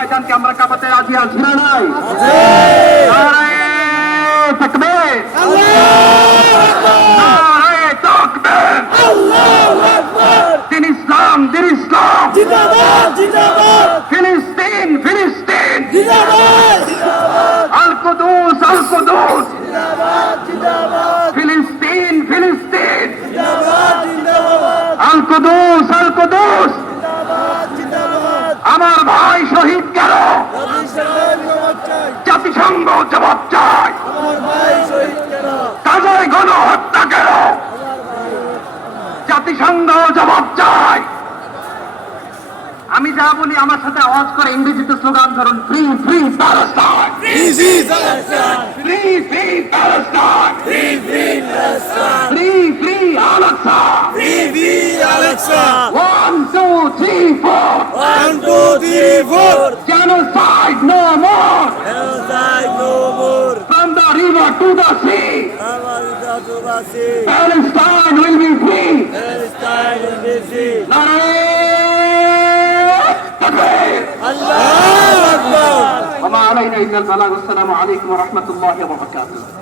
ময়দানকে আমরা কাঁপাতে রাজি আছি না নাই? নারায়ে তাকবীর, নারায়ে তাকবীর, দিন ইসলাম, দিন ইসলাম জিন্দাবাদ জিন্দাবাদ ফিলিস্তিন, ফিলিস্তিন জিন্দাবাদ আল কুদুস, আল কুদুস জিন্দাবাদ জিন্দাবাদ ফিলিস্তিন, ফিলিস্তিন জিন্দাবাদ জিন্দাবাদ আল কুদুস, আল কুদুস। জিন্দাবাদ আমার ভাই শহীদ গেল, জাতিসংঘ জবাব চায়। আমার ভাই শহীদ কেন গাজায় গণহত্যা গেল, জাতিসংঘ জবাব চায়। আমি যা বলি আমার সাথে আওয়াজ করে ইংরেজিতে স্লোগান ধরুন, ফ্রি ফ্রি প্যালেস্টাইন, ইজি সালাসান free free Palestine, free free Palestine free free Al-Aqsa. Free free আলেক্সা 1 2 3 4 1 2 3 4 genocide no more genocide no more from the river to the sea. আমার দাদুবাসী Palestine will be free. Palestine will be free নারায়ে তাকবীর। আল্লাহু আকবার وما علينا إلا البلاغ. والسلام عليكم ورحمة الله وبركاته.